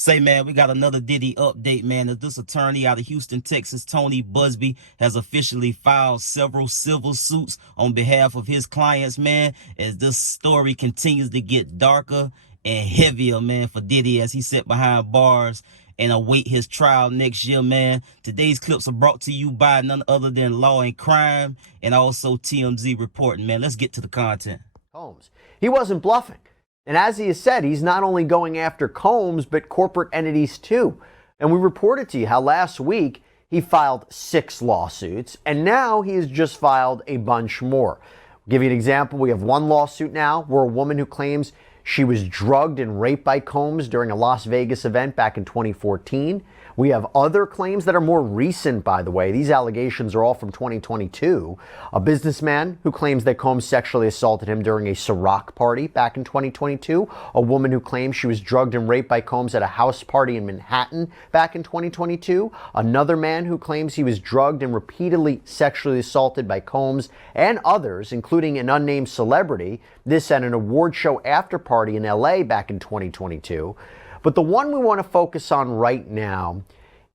Say, man, we got another Diddy update, man. As this attorney out of Houston, Texas, Tony Busby, has officially filed several civil suits on behalf of his clients, man, as this story continues to get darker and heavier, man, for Diddy as he sat behind bars and await his trial next year, man. Today's clips are brought to you by none other than Law and Crime and also TMZ reporting, man. Let's get to the content. Combs. He wasn't bluffing. And as he has said, he's not only going after Combs, but corporate entities too. And we reported to you how last week he filed 6 lawsuits, and now he has just filed a bunch more. I'll give you an example. We have one lawsuit now where a woman who claims she was drugged and raped by Combs during a Las Vegas event back in 2014. We have other claims that are more recent, by the way. These allegations are all from 2022. A businessman who claims that Combs sexually assaulted him during a Ciroc party back in 2022. A woman who claims she was drugged and raped by Combs at a house party in Manhattan back in 2022. Another man who claims he was drugged and repeatedly sexually assaulted by Combs and others, including an unnamed celebrity. This at an award show after party in LA back in 2022. But the one we want to focus on right now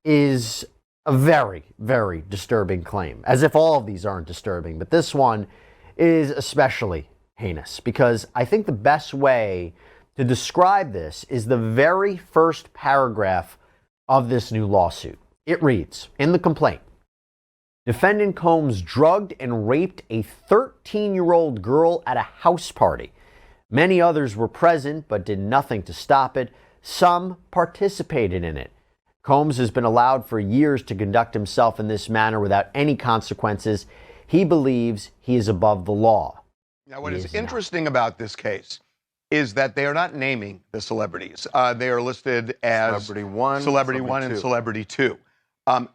is a very, very disturbing claim, as if all of these aren't disturbing. But this one is especially heinous because I think the best way to describe this is the very first paragraph of this new lawsuit. It reads, in the complaint, defendant Combs drugged and raped a 13-year-old girl at a house party. Many others were present but did nothing to stop it. Some participated in it. Combs has been allowed for years to conduct himself in this manner without any consequences. He believes he is above the law. Now, what is interesting about this case is that they are not naming the celebrities. They are listed as Celebrity 1, and Celebrity 2.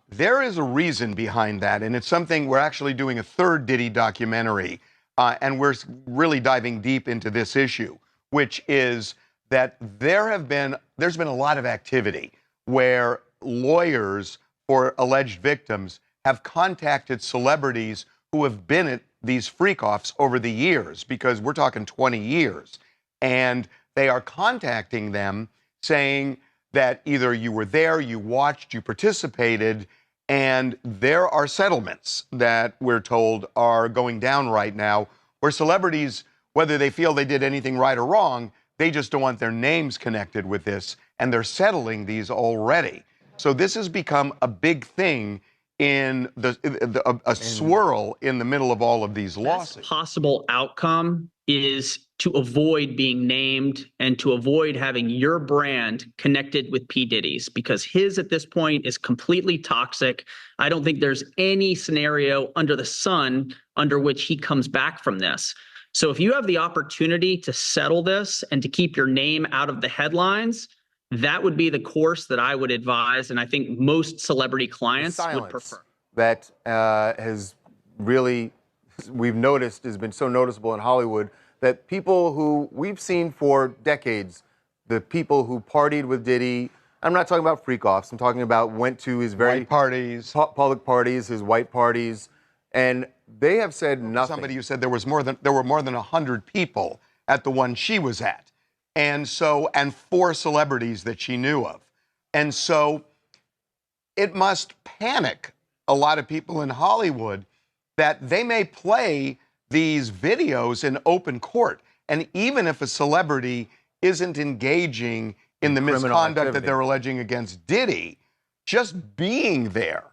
There is a reason behind that, and it's something we're actually doing a third Diddy documentary, and we're really diving deep into this issue, which is that there's been a lot of activity where lawyers for alleged victims have contacted celebrities who have been at these freak-offs over the years, because we're talking 20 years. And they are contacting them saying that either you were there, you watched, you participated, and there are settlements that we're told are going down right now where celebrities, whether they feel they did anything right or wrong, they just don't want their names connected with this, and they're settling these already. So this has become a big thing in a swirl in the middle of all of these lawsuits. The possible outcome is to avoid being named and to avoid having your brand connected with P. Diddy's, because his at this point is completely toxic. I don't think there's any scenario under the sun under which he comes back from this. So if you have the opportunity to settle this and to keep your name out of the headlines, that would be the course that I would advise, and I think most celebrity clients would prefer. That has really, we've noticed, has been so noticeable in Hollywood, that people who we've seen for decades, the people who partied with Diddy, I'm not talking about freak-offs, I'm talking about went to his very white parties, public parties, his white parties, and they have said nothing. Somebody who said there were more than 100 people at the one she was at, and 4 celebrities that she knew of, and so it must panic a lot of people in Hollywood that they may play these videos in open court, and even if a celebrity isn't engaging in the misconduct that they're alleging against Diddy, just being there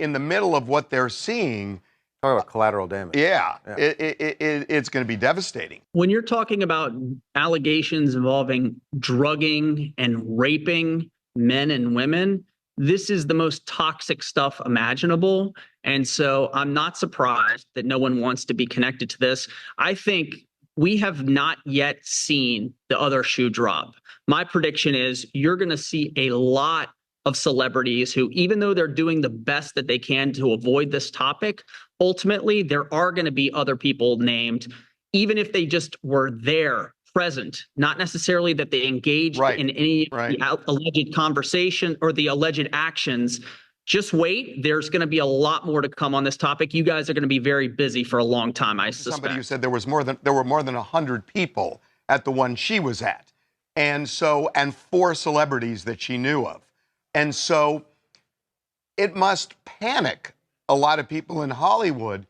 in the middle of what they're seeing. Talk about collateral damage. Yeah. It's going to be devastating. When you're talking about allegations involving drugging and raping men and women, this is the most toxic stuff imaginable. And so I'm not surprised that no one wants to be connected to this. I think we have not yet seen the other shoe drop. My prediction is you're going to see a lot of celebrities who, even though they're doing the best that they can to avoid this topic, ultimately there are going to be other people named, even if they just were there, present, not necessarily that they engaged in any alleged conversation or the alleged actions. Just wait. There's going to be a lot more to come on this topic. You guys are going to be very busy for a long time, I suspect. Somebody who said there were more than 100 people at the one she was at. And 4 celebrities that she knew of. And so it must panic a lot of people in Hollywood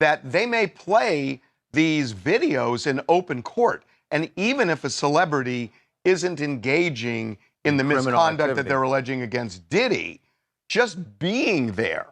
that they may play these videos in open court. And even if a celebrity isn't engaging in the misconduct that they're alleging against Diddy, just being there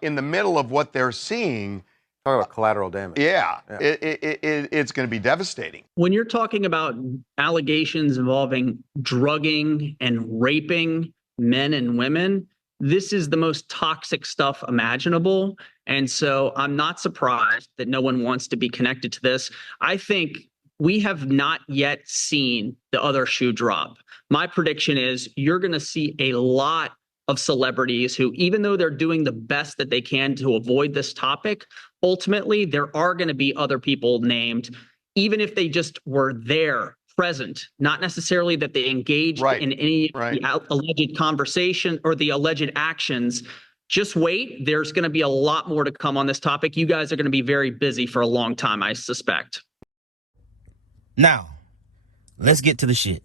in the middle of what they're seeing. Talk about collateral damage. Yeah. It's going to be devastating. When you're talking about allegations involving drugging and raping men and women, this is the most toxic stuff imaginable. And so I'm not surprised that no one wants to be connected to this. I think we have not yet seen the other shoe drop. My prediction is you're going to see a lot of celebrities who, even though they're doing the best that they can to avoid this topic, ultimately there are going to be other people named, even if they just were there, present, not necessarily that they engaged in any alleged conversation or the alleged actions. Just wait. There's going to be a lot more to come on this topic. You guys are going to be very busy for a long time, I suspect. Now, let's get to the shit.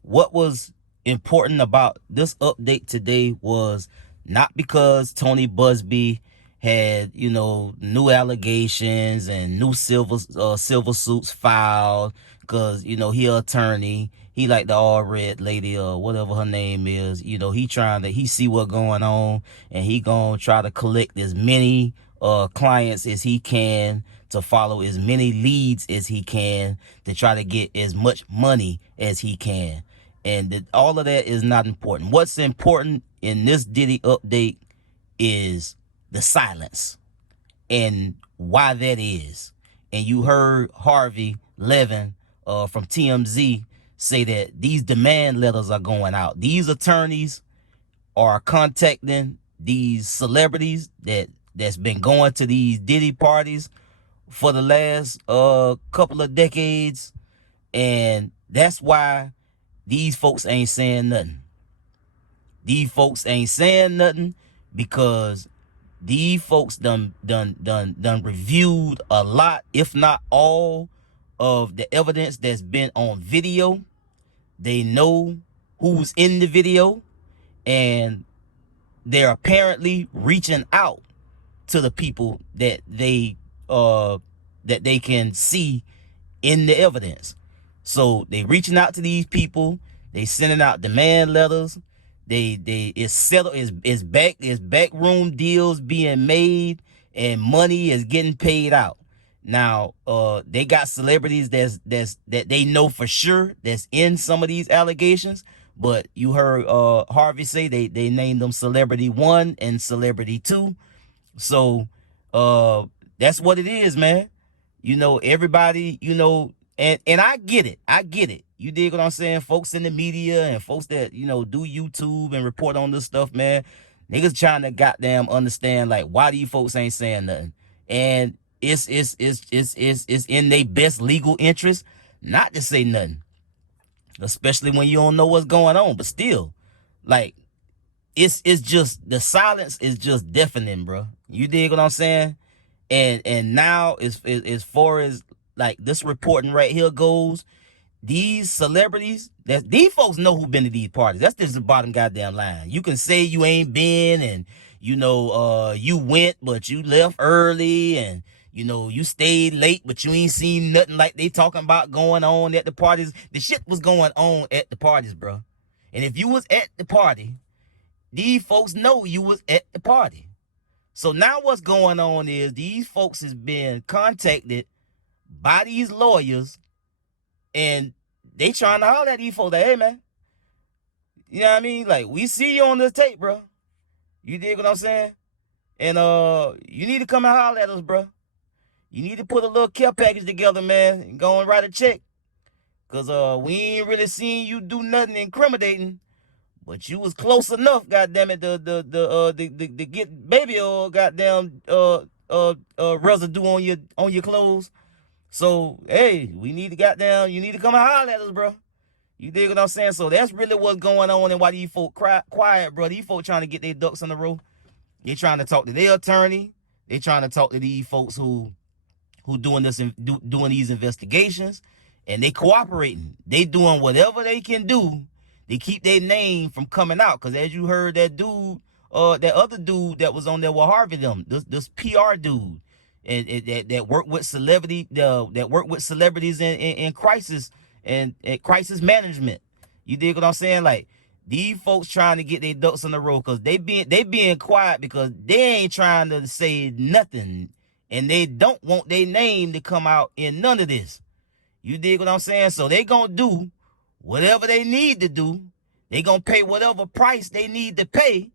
What was important about this update today was not because Tony Busby had, you know, new allegations and new civil suits filed, because, you know, he an attorney. He like the all red lady or whatever her name is. You know, he see what's going on, and he gonna try to collect as many clients as he can, to follow as many leads as he can, to try to get as much money as he can. And all of that is not important. What's important in this Diddy update is the silence and why that is. And you heard Harvey Levin from TMZ say that these demand letters are going out. These attorneys are contacting these celebrities that's been going to these Diddy parties for the last couple of decades. And that's why these folks ain't saying nothing. These folks ain't saying nothing because these folks done reviewed a lot, if not all, of the evidence that's been on video. They know who's in the video, and they're apparently reaching out to the people that they can see in the evidence. So they reaching out to these people. They sending out demand letters. It's backroom deals being made, and money is getting paid out. Now, they got celebrities that they know for sure that's in some of these allegations. But you heard Harvey say they named them Celebrity 1 and Celebrity 2. So that's what it is, man. You know, everybody, you know, and I get it. You dig what I'm saying? Folks in the media and folks that, you know, do YouTube and report on this stuff, man. Niggas trying to goddamn understand, like, why do you folks ain't saying nothing? And it's in their best legal interest not to say nothing, especially when you don't know what's going on. But still, like, it's just, the silence is just deafening, bro. You dig what I'm saying? And now as far as like this reporting right here goes, these celebrities, these folks know who been to these parties. That's just the bottom goddamn line. You can say you ain't been, and you know, you went but you left early, and you know, you stayed late but you ain't seen nothing like they talking about going on at the parties. The shit was going on at the parties, bro. And if you was at the party, these folks know you was at the party. So now what's going on is these folks has been contacted by these lawyers, and they trying to holler at these folks like, hey, man, you know what I mean? Like, we see you on this tape, bro. You dig what I'm saying? And you need to come and holler at us, bro. You need to put a little care package together, man, and go and write a check. Because we ain't really seen you do nothing incriminating, but you was close enough, goddammit, to get baby oil, goddamn, residue on your clothes. So, hey, we need to you need to come and holler at us, bro. You dig what I'm saying? So that's really what's going on, and why these folk quiet, bro. These folk trying to get their ducks in a row. They trying to talk to their attorney. They trying to talk to these folks who doing this and doing these investigations. and they cooperating. They doing whatever they can do to keep their name from coming out. Because as you heard, that dude, that other dude that was on there with Harvey, this PR dude, and that worked with celebrities in crisis and crisis management. You dig what I'm saying? Like, these folks trying to get their ducks in a row because they being quiet because they ain't trying to say nothing, and they don't want their name to come out in none of this. You dig what I'm saying? So they gonna do whatever they need to do. They gonna pay whatever price they need to pay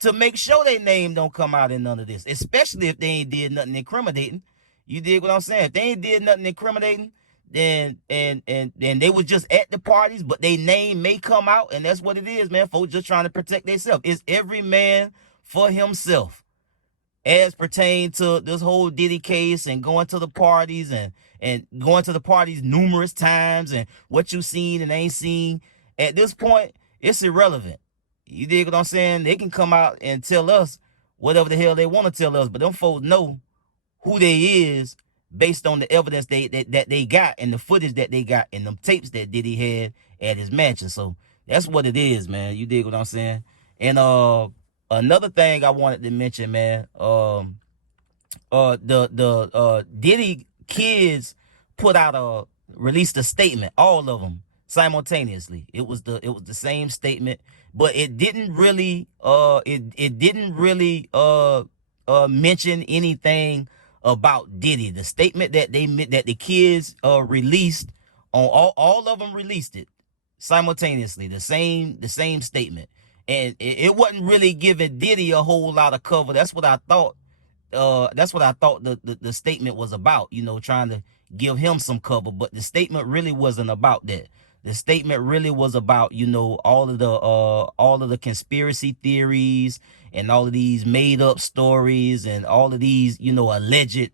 to make sure their name don't come out in none of this, especially if they ain't did nothing incriminating. You dig what I'm saying? If they ain't did nothing incriminating, then and they was just at the parties, but their name may come out, and that's what it is, man. Folks just trying to protect themselves. It's every man for himself, as pertain to this whole Diddy case and going to the parties and going to the parties numerous times and what you seen and ain't seen. At this point, it's irrelevant. You dig what I'm saying? They can come out and tell us whatever the hell they want to tell us, but them folks know who they is based on the evidence that they got and the footage that they got and them tapes that Diddy had at his mansion. So that's what it is, man. You dig what I'm saying? And another thing I wanted to mention, man, the Diddy kids released a statement, all of them simultaneously. It was the same statement, but it didn't really mention anything about Diddy. The statement that the kids released, on all of them released it simultaneously, the same statement, and it wasn't really giving Diddy a whole lot of cover. That's what I thought. The statement was about, trying to give him some cover, but the statement really wasn't about that. The statement really was about, all of the conspiracy theories and all of these made up stories and all of these, alleged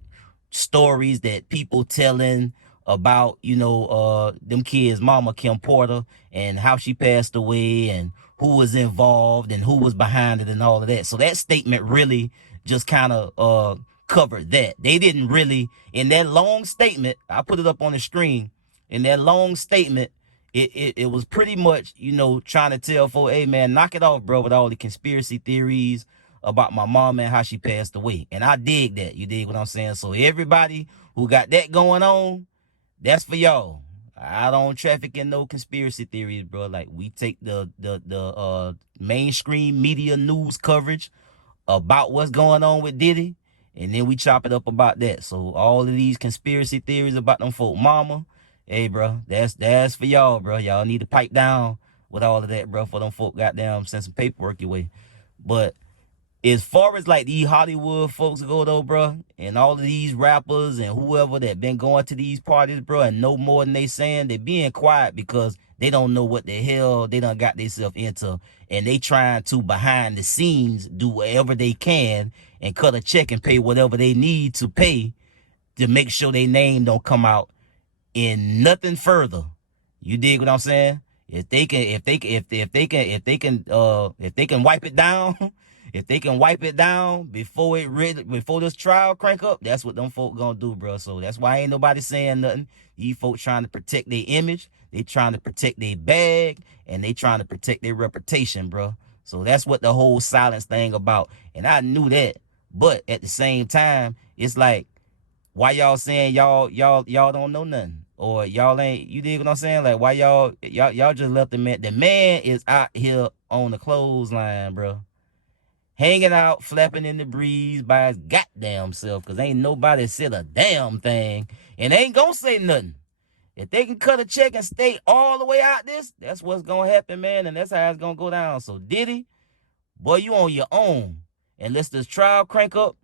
stories that people telling about, them kids' mama, Kim Porter, and how she passed away and who was involved and who was behind it and all of that. So that statement really just kind of covered that. They didn't really, in that long statement, I put it up on the screen, in that long statement, it was pretty much, trying to tell folks, hey, man, knock it off, bro, with all the conspiracy theories about my mom and how she passed away. And I dig that. You dig what I'm saying? So everybody who got that going on, that's for y'all. I don't traffic in no conspiracy theories, bro. Like, we take the mainstream media news coverage about what's going on with Diddy, and then we chop it up about that. So all of these conspiracy theories about them folk mama, hey, bro, that's for y'all, bro. Y'all need to pipe down with all of that, bro, for them folk goddamn send some paperwork your way. But as far as like these Hollywood folks go though, bro, and all of these rappers and whoever that been going to these parties, bro, and no more than they saying, they being quiet because they don't know what the hell they done got themselves into, and they trying to behind the scenes do whatever they can and cut a check and pay whatever they need to pay to make sure their name don't come out in nothing further. You dig what I'm saying? If they can wipe it down, if they can wipe it down before this trial crank up, that's what them folk gonna do, bro. So that's why ain't nobody saying nothing. These folks trying to protect their image, they trying to protect their bag, and they trying to protect their reputation, bro. So that's what the whole silence thing about. And I knew that, but at the same time, it's like, why y'all saying y'all don't know nothing? Or y'all ain't, you dig what I'm saying? Like, why y'all just left the man? The man is out here on the clothesline, bro. Hanging out, flapping in the breeze by his goddamn self, because ain't nobody said a damn thing and they ain't gonna say nothing. If they can cut a check and stay all the way out this, that's what's gonna happen, man, and that's how it's gonna go down. So Diddy, boy, you on your own. Unless this trial crank up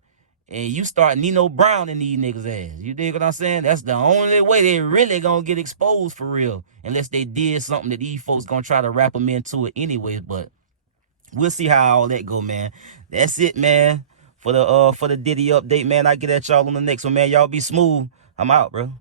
and you start Nino Brown in these niggas' ass. You dig what I'm saying? That's the only way they really gonna get exposed for real. Unless they did something that these folks gonna try to wrap them into it anyways. But we'll see how all that go, man. That's it, man. For the Diddy update, man. I get at y'all on the next one, man. Y'all be smooth. I'm out, bro.